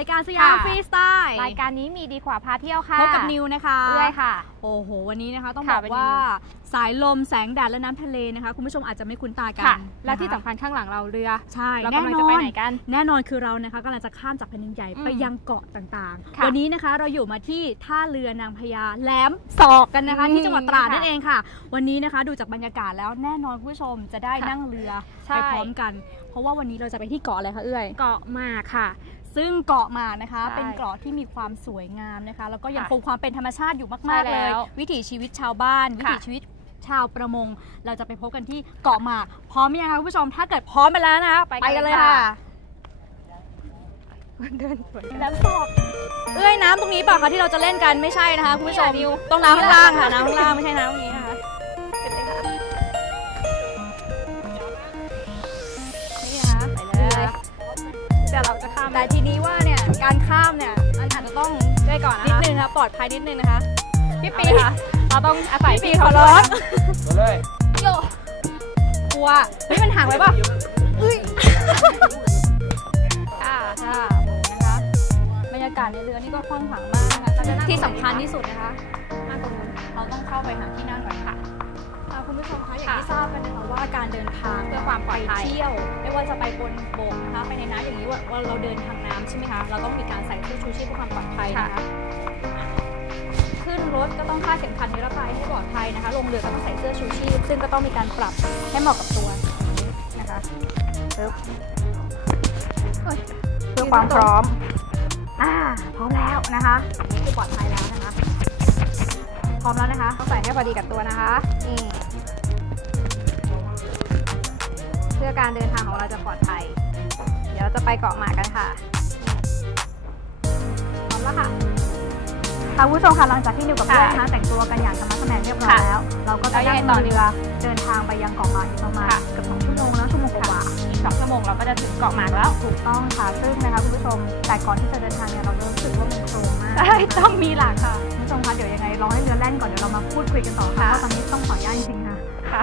อต้อนรับเข้าสู่รายการสยามค่ะ ฟรีสไตล์รายการนี้มีดีกว่าพาเที่ยวค่ะพบกับนิวนะคะเอื้อยค่ะ โอ้โห วันนี้นะคะต้องบค่ะอกเป็นว่า นิ สายลมแสงแดดและน้ำทะเลนะคะ คุณผู้ชมอาจจะไม่คุ้นตากัค่ะนและที่นะคะสำคัญข้างหลังเราเรือ ใช่เราแน่กำลังนจะอไปน ไหนกัน แน่นอนคือเรานะคะกำลังจะข้ามจากแผ่นดินใหญ่อืมไปยังเกาะต่างค่ะๆ วันนี้นะคะเราอยู่มาที่ท่าเรือนางพญาแหลมศอกกันนะคะอืมที่จังหวัดตราดค่ะนั่นเองค่ะ วันนี้นะคะดูจากบรรยากาศแล้วแน่นอนคุณผู้ชมจะได้ค่ะนั่งเรือใช่ ไปพร้อมกัน เพราะว่าวันนี้เราจะไปที่เกาะอะไรคะเอื้อย เกาะหมากค่ะ ซึ่งเกาะหมากนะคะ ใช่เป็นเกาะที่มีความสวยงามนะคะ แล้วก็ยังค่ะคงความเป็นธรรมชาติอยู่ใช่มากๆแล้เลยว วิถีชีวิตชาวบ้าน วิค่ะถีชีวิตชาวประมง เราจะไปพบกันที่เกาะหมาก พร้อมยังคะคุณผู้ชมถ้าเกิดพร้อมไปแล้วนะไปกันกันเลเลยยค่ะค่ะเดินสวยน้ำตกเอ้ยน้ำตรงนี้เปล่าคะที่เราจะเล่นกันไม่ใช่นะคะคุณผู้ชมนี่แหละนิว ต้องน้ำข้างล่างค่ะน้ำข้างล่างไม่ใช่น้ำตรงนี้นะคะ เดี๋ยวเราจะข้าม แต่ทีนี้ว่าเนี่ยการข้ามเนี่ยมันอาจจะต้องได้ก่อนนะนิดคะนึงนะคะปลอดภัยนิดนึงนะคะ พี่ปีเอาเลยค่ะเราต้องอาศัยพี่ปีพี่ขอเขาร้องมาเลยโยกลัวเฮ้ยมันห่างไว้ป่ะเอ้ยค่ะค่ะนะคะบรรยากาศในเรือนี่ก็ค่อนข้างมากนะคะที่สำคัญที่สุดนะคะมาตรงนู้นเราต้องเข้าไปหาที่นั่งก่อนค่ะอ่าคุณผู้ชมคะอย่างที่ค่ะทราบกันนะคะว่าการเดินทางเพื่อความปลอดภัยไปเที่ยว ไม่ว่าจะไปบนบก นะคะไปในน้ำอย่างนี้ว่าว่าเราเดินทางน้ำใช่ไหมคะเราต้องมีการใส่เสื้อชูชีพเพื่อความปลอดภัยนะคะ ขึ้นรถก็ต้องคาดเข็มขัดนิรภัยให้ปลอดภัยนะคะ ลงเรือก็ต้องใส่เสื้อชูชีพ ซึ่งก็ต้องมีการปรับให้เหมาะกับตัวนะคะปึ๊บเอ้ยเพื่อความพร้อมอ่าพร้อมแล้วนะคะนี่คือปลอดภัยแล้วนะคะ พร้อมแล้วนะคะต้องใส่ให้พอดีกับตัวนะคะนี่เพื่อการเดินทางของเราจะปลอดภัยเดี๋ยวเราจะไปเกาะหมากกันค่ะพร้อมแล้วค่ะค่ะคุณผู้ชมค่ะหลังจากที่นิวกับเพื่อนค่ะนะคะแต่งตัวกันอย่างธรรมะทแมงเรียบร้อยค่ะแล้ว เราก็จะแล้วยันั่งงไงต่อเรือเดินทางไปยังเกาะหมากอีกประมาณค่ะเกือบสองชั่วโมงแล้วชั่วโมงกว่าๆอีกสองชั่วโมงเราก็จะถึงเกาะหมากแล้วถูกต้องค่ะซึ่งนะคะคุณผู้ชมแต่ก่อนที่จะเดินทางเนี่ยเราเริ่มรู้สึกว่ามันโครงมากใช่ต้องมีหลักค่ะคุณผู้ชมคะเดี๋ยวยังไงรอให้เรือแล่นก่อนเดี๋ยวเรามาพูดคุยกันต่อค่ะค่ะว่าตอนนี้ต้องขออนุญาตจริงๆค่ะ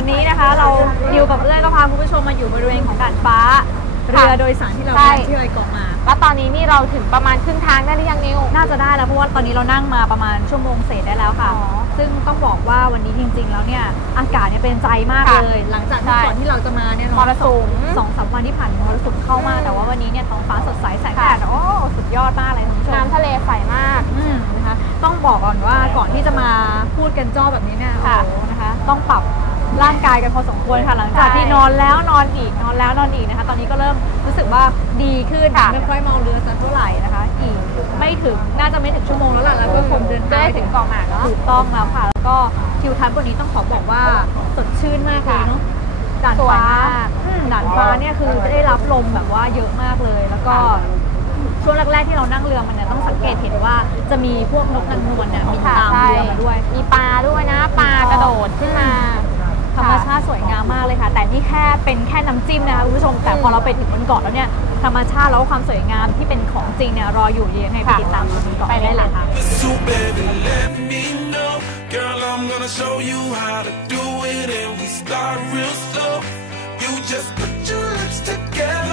ตอนนี้นะคะ เราดิวกับเอื้อยก็พาคุณผู้ชมมาอยู่บริเวณของด่านฟ้าเรือโดยสารที่เราใช่ นั่งที่เลยเกาะหมากแล้วตอนนี้นี่เราถึงประมาณครึ่งทางได้หรือยังนิว น่าจะได้แล้วเพราะว่าตอนนี้เรานั่งมาประมาณชั่วโมงเศษได้แล้วค่ะ อ๋อซึ่งต้องบอกว่าวันนี้จริง ๆ แล้วเนี่ยอากาศเนี่ยเป็นใจมากค่ะเลย หลังจากที่ใช่ก่อนที่เราจะมาเนี่ยมรสุม สองสามวันที่ผ่านมามรสุมเข้ามาอืมแต่ว่าวันนี้เนี่ยท้องฟ้าสดใสแสงแดดค่ะโอ้สุดยอดมากเลยคุณผู้ชม น้ำทะเลใสมาก อืมนะคะต้องบอกก่อนว่าก่อนที่จะมาพูดกันจ้อแบบนี้เนี่ยค่ะ โอ้โหนะคะ ต้องปรับ ร่างกายกันพอสมควรค่ะ หลังจากใช่ที่นอนแล้วนอนอีกนอนแล้วนอนอีกนะคะ ตอนนี้ก็เริ่มรู้สึกว่าดีขึ้นค่ะไม่ค่อยเมาเรือสักเท่าไหร่นะคะ อีกไม่ถึงน่าจะไม่ถึงชั่วโมงแล้วล่ะแล้วก็คงเดินจะทางได้ถึงเกาะหมากเนาะถูกต้องแล้วค่ะ แล้วก็ทิวทัศน์บนนี้ต้องขอบอกว่าสดชื่นมากเลยเนาะด่านสวยฟ้ามากอืมด่านฟ้าเนี่ยคือจะได้รับลมแบบว่าเยอะมากเลย แล้วก็ช่วงแรกๆที่เรานั่งเรือมันเนี่ยต้องสังเกตเห็นว่าจะมีพวกนกนางนวลเนี่ยบินค่ะตามใช่เรือมาด้วย มีปลาด้วยนะ ปลากระโดดขึ้นมา ธรรมชาติสวยงามมากเลยค่ะ แต่นี่แค่เป็นแค่น้ำจิ้มนะคะคุณผู้ชม แต่พอเราไปถึงบนเกาะแล้วเนี่ยธรรมชาติแล้วก็ความสวยงามที่เป็นของจริงเนี่ยรออยู่ยังไงไปค่ะติดตามดูบนเกาะไปเลยได้เลยค่ะ Whistle, baby, let me know. Girl, I'm gonna show you how to do it, and we start real slow. You just put your lips together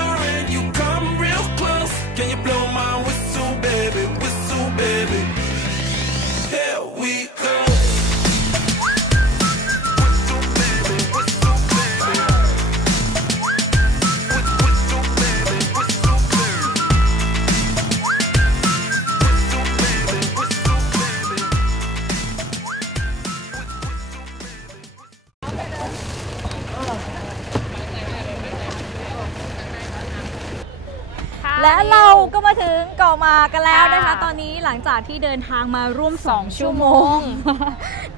มากกันแล้วนะคะค่ะตอนนี้หลังจากที่เดินทางมาร่วม2สองชั่วโมง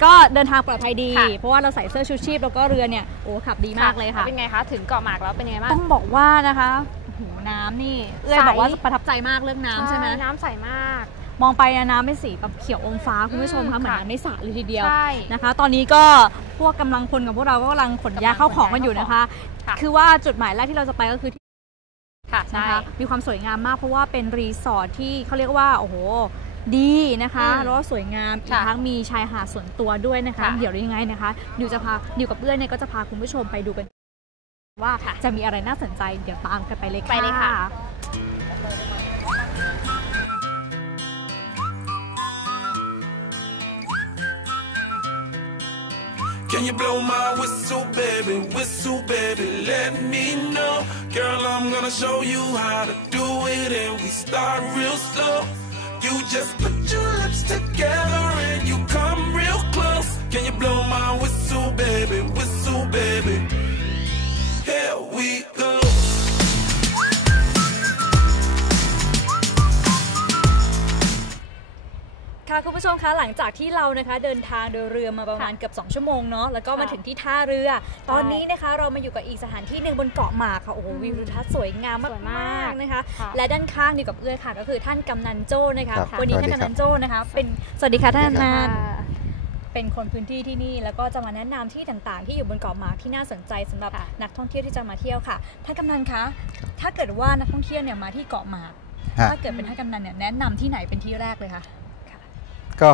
ก็เดินทางปลอดภัยดี ค่ะ เพราะว่าเราใส่เสื้อชูชีพแล้วก็เรือเนี่ยโอ้ขับดีมากเลยค่ะ เป็นไงคะถึงเกาะหมากแล้วเป็นไงบ้าง ต้องบอกว่านะคะโอ้โหน้ำนี่เอื้อยใส บอกว่าประทับใจมากเรื่องน้ำใช่ไหมน้ำใสมาก มองไปอะน้ำเป็นสีแบบเขียวอมฟ้าคุณผู้ชมอืคะมเหมือนค่ะ น้ำในสระเลยทีเดียว ใช่ นะคะ ตอนนี้ก็พวกกำลังพลกับพวกเราก็กำลังขนย้ายเข้าของกันอยู่นะคะ ค่ะ คือว่าจุดหมายแรกที่เราจะไปก็คือที่ ค่ะใช่นะคะมีความสวยงามมากเพราะว่าเป็นรีสอร์ทที่เขาเรียกว่า โอ้โห ดีนะคะอืมแล้วก็สวยงามอีกค่ะทั้งมีชายหาดส่วนตัวด้วยนะคะค่ะเดี๋ยวยังไงนะคะดิวจะพาดิวกับเพื่อนเนี่ยก็จะพาคุณผู้ชมไปดูกัน ว่าค่ะจะมีอะไรน่าสนใจเดี๋ยวตามกันไปเลยค่ะไปเลยค่ะ Can you blow my whistle, baby? Whistle, baby, let me know. Girl, I'm gonna show you how to do it, and we start real slow. You just put your lips together and you come real close. Can you blow my whistle, baby? Whistle, baby. ค่ะคุณผู้ชมคะหลังจากที่เรานะคะเดินทางโดยเรือมาประมาณเกือบ2 ชั่วโมงเนาะแล้วก็มาค่ะถึงที่ท่าเรือ ตอนนี้นะคะเรามาอยู่กับอีกสถานที่หนึ่งบนเกาะหมากค่ะโอ้โหอืมวิวทิวทัศน์สวยงามสวยมามากกๆนะคะ ค่ะและด้านข้างนี่กับเอื้อยค่ะ ก็คือท่านกำนันโจ้นะคะ ครับวันนี้สวัสท่านดีกำครับนันโจ้นะคะ เป็นสวัสดีค่ะท่านสวัสดีกำครันับนเป็นคนพื้นที่ที่นี่ แล้วก็จะมาแนะนำที่ต่างๆ ที่อยู่บนเกาะหมากที่น่าสนใจสำหรับค่ะ นักท่องเที่ยวที่จะมาเที่ยวค่ะท่านกำนันคะถ้าเกิดว่านักท่องเที่ยวเนี่ยมาที่เกาะหมาก ฮะ ถ้าเกิดเป็นท่านกำนันเนี่ยแนะนำที่ไหนเป็นที่แรกเลยคะ ก็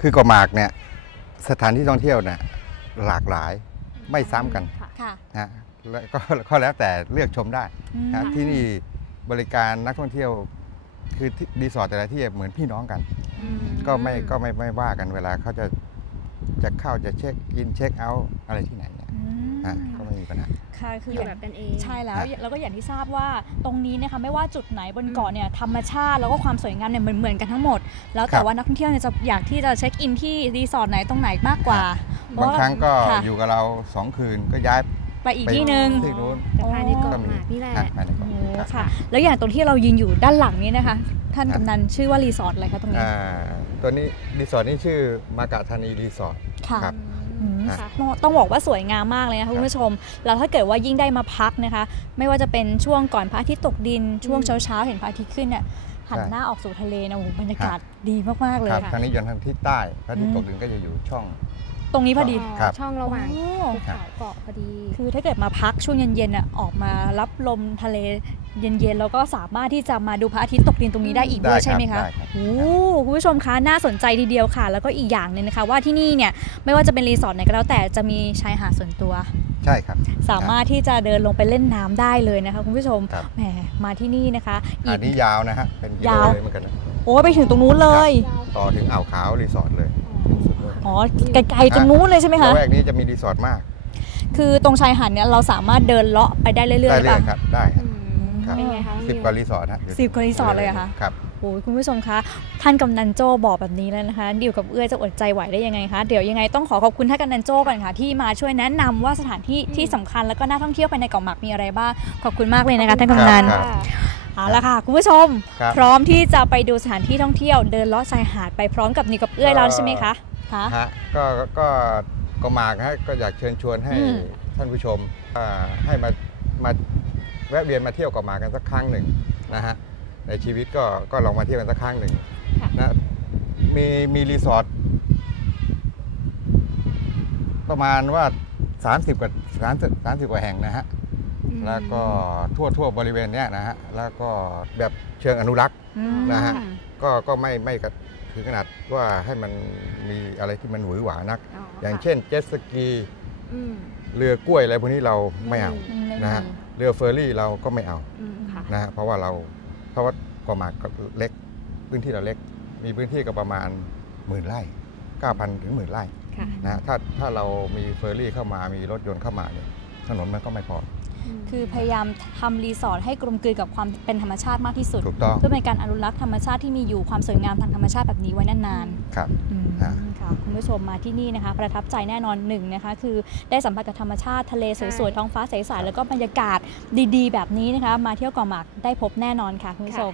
คือเกาะหมากเนี่ยสถานที่ท่องเที่ยวเนี่ยหลากหลายไม่ซ้ำกันค่ะค่ะนะฮะแล้วก็ก็แล้วแต่เลือกชมได้อืมนะที่นี่บริการนักท่องเที่ยวคือที่รีสอร์ทแต่ละที่เหมือนพี่น้องกันก็ไม่ก็ไม่ไม่ว่ากันเวลาเขาจะจะเข้าจะเช็คอินเช็คเอาท์อะไรที่ไหนเนี่ย อืมฮะก็ ไม่มีปัญหา ค่ะคือออยู่ย่างแบบกันเอง ใช่แล้วฮะแล้วก็อย่างที่ทราบว่าตรงนี้นะคะไม่ว่าจุดไหนบนเกาะเนี่ยธรรมชาติแล้วก็ความสวยงามเนี่ยเหมือนเหมือนกันทั้งหมด แล้วแต่ว่านักท่องเที่ยวเนี่ยจะอยากที่จะเช็คอินที่รีสอร์ทไหนตรงไหนมากกว่าบางครั้งก็ค่ะอยู่กับเราสองคืนก็ย้ายไปอีกที่หนึ่ง ที่นู้นแต่ภายในเกาะก็หมีมากนี่แหละฮะภายในเกาะโอ้ครับค่ะ แล้วอย่างตรงที่เรายืนอยู่ด้านหลังนี้นะคะ ท่านฮะกำนันชื่อว่ารีสอร์ทอะไรคะตรงนี้อ่าตัวนี้รีสอร์ทนี่ชื่อมากะธานีรีสอร์ทค่ะ ครับอืมค่ะ ต้องต้องบอกว่าสวยงามมากเลยนะคะคุณผู้ชม แล้วถ้าเกิดว่ายิ่งได้มาพักนะคะ ไม่ว่าจะเป็นช่วงก่อนพระอาทิตย์ตกดิน ช่วงเช้าเช้าๆเห็นพระอาทิตย์ขึ้นเนี่ยหันหน้าออกสู่ทะเลนะโอ้โหบรรยากาศดีมาก ๆ เลยครับค่ะทางนี้จนทางทิศใต้พระอาทิตอืย์มตกดินก็จะอยู่ช่องตรงนี้พอดีครับช่องระหว่างโอ้ภูเขาเกาะพอดี คือถ้าเกิดมาพักช่วงเย็นๆน่ะออกมารับลมทะเล เย็นๆ แล้วก็สามารถที่จะมาดูพระอาทิตย์ตกดินตรงนี้ได้อีกด้วยได้ครับใช่ไหมคะได้ครับโอ้คุณผู้ชมคะน่าสนใจทีเดียวค่ะ แล้วก็อีกอย่างหนึงนะคะ ว่าที่นี่เนี่ยไม่ว่าจะเป็นรีสอร์ทไหนก็แล้วแต่จะมีชายหาดส่วนตัว ใช่ครับ สามารถที่จะเดินลงไปเล่นน้ำได้เลยนะคะคุณผู้ชมครับแหมมาที่นี่นะคะอีอักนนี้ยาวนะฮะเป็นกิโลยาวเลยเหมือนกันนะโอ้ไปถึงตรงนู้นเลย ต่อถึงอ่าวขาวรีสอร์ทเลยสุดเลยอ๋อไกลๆตรงนู้นเลยใช่ไหมคะละแวกนี้จะมีรีสอร์ทมาก คือตรงชายหาดเนี่ยเราสามารถเดินเลาะไปได้เรื่อยๆได้หรือเรื่เปอยล่าครับได้ครับครับ เป็นไงคะสิบกว่ารีสอร์ทฮะสิบกว่ารีสอร์ทเลยเหรอคะครับโอ้ยคุณผู้ชมคะ ท่านกำนันโจ้บอกแบบนี้แล้วนะคะดิวกับเอื้อยจะอดใจไหวได้ยังไงคะ เดี๋ยวยังไงต้องขอขอบคุณท่านกำนันโจ้ก่อนค่ะ ที่มาช่วยแนะนำว่าสถานที่ที่สำคัญแล้วก็น่าท่องเที่ยวไปในเกาะหมากมีอะไรบ้าง ขอบคุณมากเลยนะคะท่านกำนันครับเอาละค่ะ คุณผู้ชมครับพร้อมที่จะไปดูสถานที่ท่องเที่ยวเดินเลาะชายหาดไปพร้อมกับนิวกับเอื้อยแล้วใช่ไหมคะคะฮะก็ก็ก็ก็มากฮะก็อยากเชิญชวนให้อืมท่านผู้ชมอ่าให้มามา แวะเวียนมาเที่ยวเกาะหมากกันสักครั้งหนึ่งนะฮะในชีวิตก็ก็ลองมาเที่ยวกันสักครั้งหนึ่งค่ะนะมีมีรีสอร์ทประมาณว่า 30 กว่า30 30กว่าแห่งนะฮะแล้วก็ทั่วทั่วบริเวณเนี้ยนะฮะแล้วก็แบบเชิงอนุรักษ์อืมนะฮะก็ก็ไม่ไม่กระถึงขนาดว่าให้มันมีอะไรที่มันหวือหวานัก อย่างเช่นเจ็ตสกีอืมเรือกล้วยอะไรพวกนี้เราไม่เอาอืมนะฮะ เรือเฟอร์รี่เราก็ไม่เอาอืมค่ะนะฮะเพราะว่าเราเพราะว่าเกาะหมากก็เล็กพื้นที่เราเล็ก มีพื้นที่ก็ประมาณหมื่นไร่9,000ถึงหมื่นไร่ค่ะ นะฮะถ้าถ้าเรามีเฟอร์รี่เข้ามามีรถยนต์เข้ามาเนี่ยถนนมันก็ไม่พอ คือพยายามทำรีสอร์ทให้กลมกลืนกับความเป็นธรรมชาติมากที่สุด ถูกต้องเพื่อเป็นการอนุรักษ์ธรรมชาติที่มีอยู่ความสวยงามทางธรรมชาติแบบนี้ไว้นานครับ ๆอืมฮะ ค่ะคุณผู้ชมมาที่นี่นะคะ ประทับใจแน่นอนหนึ่งนะคะ คือได้สัมผัสกับธรรมชาติทะเลสวยๆท้องฟ้าใสๆแล้วก็บรรยากาศดีๆ แบบนี้นะคะ มาเที่ยวเกาะหมากได้พบแน่นอนค่ะคุณผู้ชม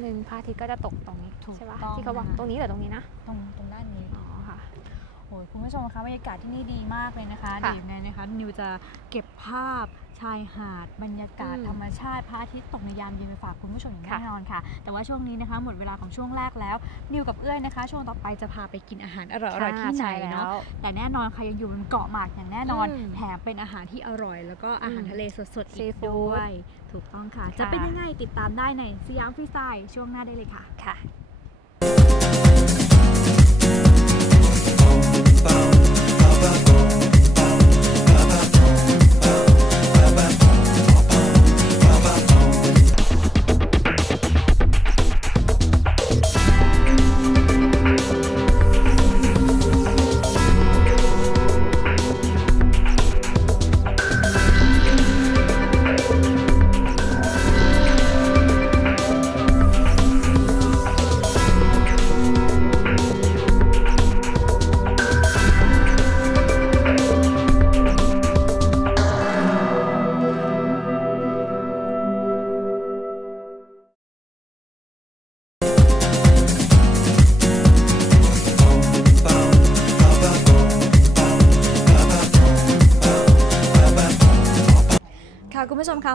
หนึ่งพระอาทิตย์ก็จะตกตรงนี้ถูกใช่ปะต้องที่เขาบอกค่ะตรงนี้หรือตรงนี้นะ ตรงตรงด้านนี้ อ๋อค่ะ โอ้ยคุณผู้ชมคะบรรยากาศที่นี่ดีมากเลยนะคะค่ะเดี๋ยวยังไงนะคะนิวจะเก็บภาพชายหาด บรรยากาศอืมธรรมชาติพระอาทิตย์ตกในยามเย็นไปฝากคุณผู้ชมอย่างค่ะแน่นอนค่ะ แต่ว่าช่วงนี้นะคะหมดเวลาของช่วงแรกแล้ว นิวกับเอื้อยนะคะ ช่วงต่อไปจะพาไปกินอาหารอร่อยๆที่ไหนใช่แล้เนาะวแต่แน่นอนค่ะยังอยู่บนเกาะหมากอย่างแน่นอน อืมแถมเป็นอาหารที่อร่อย แล้วก็อาหารอืมทะเลสดๆอีกซีฟู้ด้ดวย ถูกต้องค่ะจะค่ะเป็นยังไงติดตามได้ในสยามฟรีสไตล์ช่วงหน้าได้เลยค่ะ ค่ะ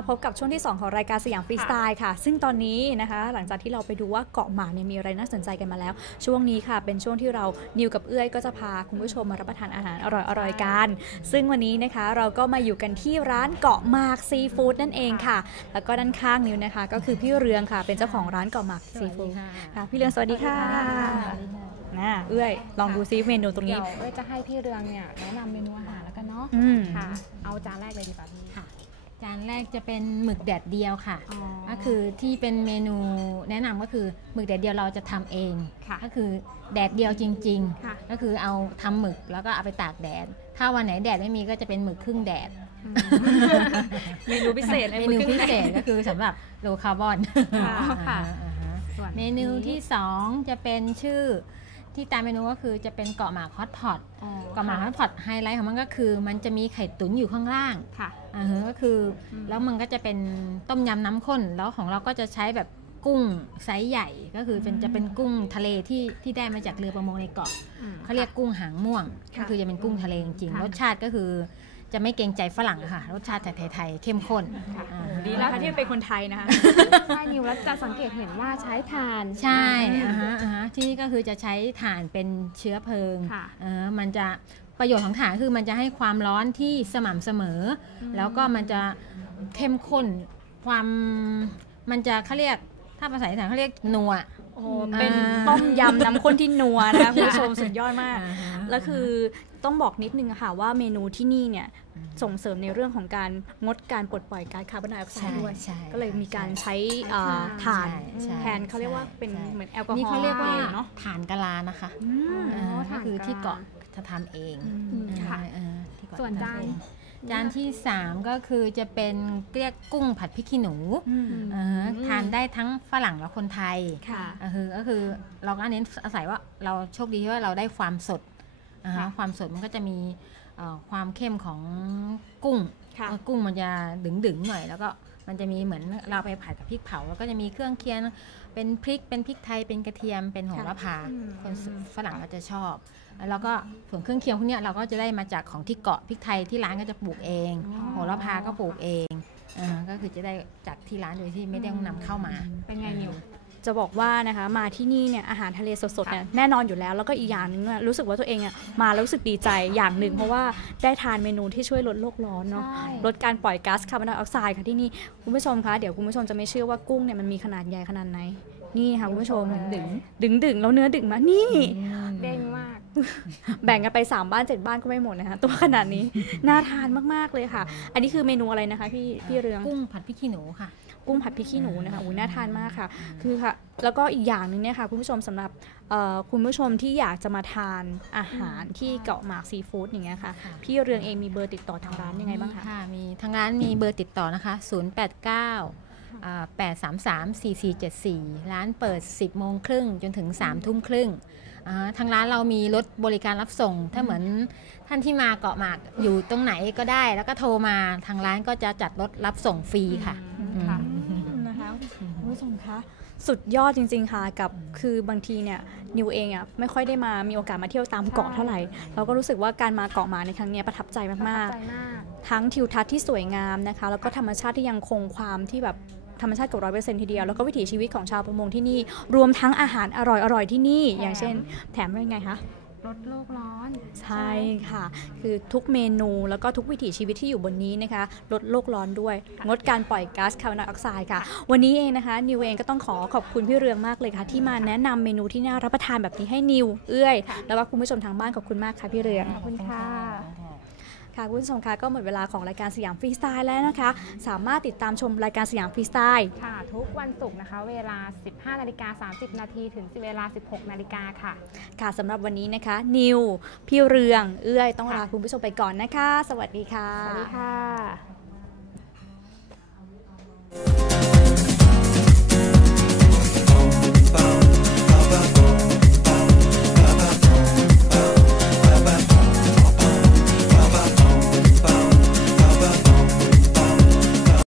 พบกับช่วงที่ 2 ของรายการสยามฟรีสไตล์ค่ะ ซึ่งตอนนี้นะคะ หลังจากที่เราไปดูว่าเกาะหมากเนี่ยมีอะไรน่าสนใจกันมาแล้ว ช่วงนี้ค่ะ เป็นช่วงที่เรานิวกับเอื้อยก็จะพาคุณผู้ชมมารับประทานอาหารอร่อยๆกัน ซึ่งวันนี้นะคะเราก็มาอยู่กันที่ร้านเกาะหมากซีฟู้ดนั่นเองค่ะ แล้วก็ด้านข้างนิวนะคะ ก็คือพี่เรืองค่ะ เป็นเจ้าของร้านเกาะหมากซีฟู้ดค่ะพี่เรืองสวัสดีค่ะนะเอื้อยลองดูซิเมนูตรงนี้เดี๋ยวเอ้ยจะให้พี่เรืองเนี่ยแนะนำเมนูอาหารแล้วกันเนาะอืมค่ะ เอาจานแรกเลยดีกว่าพี่ค่ะ จานแรกจะเป็นหมึกแดดเดียวค่ะ อ๋อ ก็คือที่เป็นเมนูแนะนำก็คือหมึกแดดเดียวเราจะทำเอง ค่ะ ก็คือแดดเดียวจริง ค่ะ ๆ ก็คือเอาทำหมึกแล้วก็เอาไปตากแดด ถ้าวันไหนแดดไม่มีก็จะเป็นหมึกครึ่งแดด เมนูพิเศษเมนูพิเศษก็คือสำหรับโลคาร์บอนค่ะค่ะอ่าฮะส่วนเมนูที่สองจะเป็นชื่อ ที่ตามเมนูก็คือจะเป็นเกาะหมากฮอตพอตอ๋อเกาะหมากฮอตพอตไฮไลท์ของมันก็คือ มันจะมีไข่ตุ๋นอยู่ข้างล่างค่ะอ่าฮะก็คืออมแล้วมันก็จะเป็นต้มยำน้ำข้น แล้วของเราก็จะใช้แบบกุ้งไซส์ใหญ่ก็คือเป็นจะเป็นกุ้งทะเลที่ที่ได้มาจากเรือประมงในเกาะอืมเขาเรียกกุ้งหางม่วงค่ะก็คือจะเป็นกุ้งทะเลจริงค่ะๆรสชาติก็คือ จะไม่เกรงใจฝรั่งอะค่ะรสชาติไทยๆเข้มข้นอ่าฮะดีแล้วค่ะที่เป็นคนไทยนะคะใช่นิวแล้วจะสังเกตเห็นว่าใช้ถ่านใช่อ่าฮะอ่าฮะที่นี่ก็คือจะใช้ถ่านเป็นเชื้อเพลิงค่ะเออมันจะประโยชน์ของถ่านคือมันจะให้ความร้อนที่สม่ำเสมออแล้วก็มันจะเข้มข้นความมันจะเขาเรียก ถ้าภาษาอีสานเขาเรียกนัว โอ้เป็นอ่าต้มยำน้ำข้นที่นัวนะคะคุณผู้ชมสุดยอดมากอ่าฮะแล้วคือต้องบอกนิดนึงอะค่ะว่าเมนูที่นี่เนี่ยส่งเสริมในเรื่องของการงดการปลดปล่อยก๊าซคาร์บอนไดออกไซใช่ด์ด้วยใช่ก็เลยมีการใช้ใช้เอ่อถ่าถ่านนใช่แทนเขาเรียกว่าเป็นใช่เหมือนแอลกอฮอล์นี่เขาเรียกว่าเนาะถ่านกะลานะคะอืมอ่าอ๋อก็ถ่านคือที่กะลาเกาะจะทำเองอืมค่ะเออที่เกาะส่วนทำจานเอง จานที่ 3 ก็คือจะเป็นเรียกกุ้งผัดพริกขี้หนูอืมอ่าฮะทานได้ทั้งฝรั่งและคนไทยค่ะอ่าคือก็คือเราก็เน้นอาศัยว่าเราโชคดีที่ว่าเราได้ความสดอ่าฮะค่ะความสดมันก็จะมีเอ่อความเข้มของกุ้งค่ะเอ่อกุ้งมันจะดึงดึงๆหน่อยแล้วก็ มันจะมีเหมือนเราไปผัดกับพริกเผาแล้วก็จะมีเครื่องเคียงเป็นพริกเป็นพริกไทยเป็นกระเทียมเป็นโหระพาอืมคนฝรั่งก็จะชอบ แล้วก็ส่วนเครื่องเคียงพวกเนี้ยเราก็จะได้มาจากของที่เกาะพริกไทยที่ร้านก็จะปลูกเอง โหระพาก็ปลูกเองอ่าก็คือจะได้จากที่ร้านโดยที่ไม่ได้ต้องนำเข้ามา เป็นไงนิว จะบอกว่านะคะมาที่นี่เนี่ยอาหารทะเลสดๆเนี่ยแน่นอนอยู่แล้ว แล้วก็อีกอย่างหนึงอะรู้สึกว่าตัวเองอะมาแล้วรู้สึกดีใจอย่างหนึ่ง เพราะว่าได้ทานเมนูที่ช่วยลดโลกร้อนเนาะใช่ลดการปล่อยก๊าซคาร์บอนไดออกไซด์ค่ะที่นี่คุณผู้ชมคะเดี๋ยวคุณผู้ชมจะไม่เชื่อว่ากุ้งเนี่ยมันมีขนาดใหญ่ขนาดไหนนี่ค่ะคุณผู้ชมดึงดึงดึงแล้วเนื้อดึงมากนี่เด้งมาก แบ่งกันไป 3 บ้าน 7 บ้านก็ไม่หมดนะคะตัวขนาดนี้ น่าทานมาก ๆ เลยค่ะ อันนี้คือเมนูอะไรนะคะพี่พี่เรือง กุ้งผัดพริกขี้หนูค่ะ กุ้งผัดพริกขี้หนูนะคะอุ้ยน่าทานมากค่ะ คือค่ะ แล้วก็อีกอย่างหนึ่งเนี่ยค่ะคุณผู้ชมสำหรับเอ่อคุณผู้ชมที่อยากจะมาทานอาหารที่เกาะหมากซีฟู้ดอย่างเงี้ยค่ะค่ะพี่เรืองเองมีเบอร์ติดต่อทางร้านยังไงบ้างคะค่ะมีทางร้านมีเบอร์ติดต่อนะคะ 089อ่า833 4474 ร้านเปิด 10 โมงครึ่งจนถึง 3 ทุ่มครึ่งอ่าทางร้านเรามีรถบริการรับส่ง ถ้าเหมือนท่านที่มาเกาะหมากอยู่ตรงไหนก็ได้ แล้วก็โทรมาทางร้านก็จะจัดรถรับส่งฟรีค่ะ ค่ะ อืม นะคะคุณ ผู้ชมคะสุดยอดจริง ๆ ค่ะกับคือบางทีเนี่ยนิวเองอะไม่ค่อยได้มามีโอกาสมาเที่ยวตามเกาะเท่าไหร่ เราก็รู้สึกว่าการมาเกาะหมาในครั้งเนี้ยประทับใจประมาทับกใจมากๆ ทั้งทิวทัศน์ที่สวยงามนะคะ แล้วก็ธรรมชาติที่ยังคงความที่แบบธรรมชาติเกับร้อยเปอร์เซ็นต์ทีเดียว แล้วก็วิถีชีวิตของชาวประมงที่นี่ รวมทั้งอาหารอร่อยๆที่นี่ อย่างเช่น แถมเป็นไงคะ ลดโลกร้อน ใช่ค่ะ คือทุกเมนูแล้วก็ทุกวิถีชีวิตที่อยู่บนนี้นะคะ ลดโลกร้อนด้วย งดการปล่อยก๊าซคาร์บอนไดออกไซด์ค่ะ วันนี้เองนะคะ นิวเองก็ต้องขอขอบคุณพี่เรืองมากเลยค่ะ ที่มาแนะนำเมนูที่น่ารับประทานแบบนี้ให้นิว เอื้อย แล้วก็คุณผู้ชมทางบ้านขอบคุณมากค่ะพี่เรืองขอบคุณค่ะ ค่ะคุณผู้ชมคะก็หมดเวลาของรายการสยามฟรีสไตล์แล้วนะคะ สามารถติดตามชมรายการสยามฟรีสไตล์ค่ะ ทุกวันศุกร์นะคะ เวลา 15นาฬิกา30 นาทีถึงเวลา 16นาฬิกาค่ะ ค่ะสำหรับวันนี้นะคะ นิว พี่เรือง เอื้อยต้องลาคุณผู้ชมไปก่อนนะคะ สวัสดีค่ะ สวัสดีค่ะ